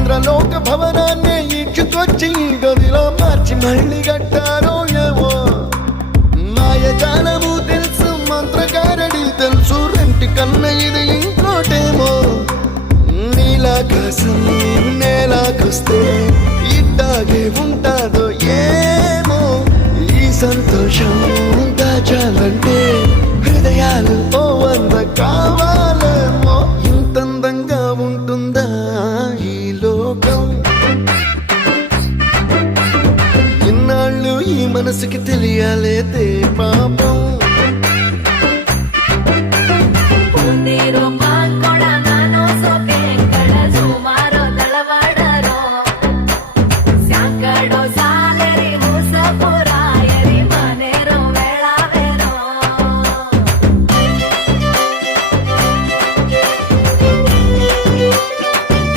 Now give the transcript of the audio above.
ఇంద్రలోక భవనాన్ని ఈడ్చుకొచ్చి గదిలో మార్చి మళ్ళీ కట్టారో ఏమో మాయజాలము తెలుసు మంత్రగారడి తెలుసు రెంటి కన్న ఇది ఇంకోటేమో నీలాకాశం నేలాకొస్తే ఇట్టాగే ఉంటాదో ఏమో ఈ సంతోషం దాచాలంటే హృదయాలు ఓ వంద కావాలేమో ఇంతందంగా ఉంటుందా ఈ లోకం ఇన్నాళ్ళు ఈ మనసుకి తెలియాలేదే పాపం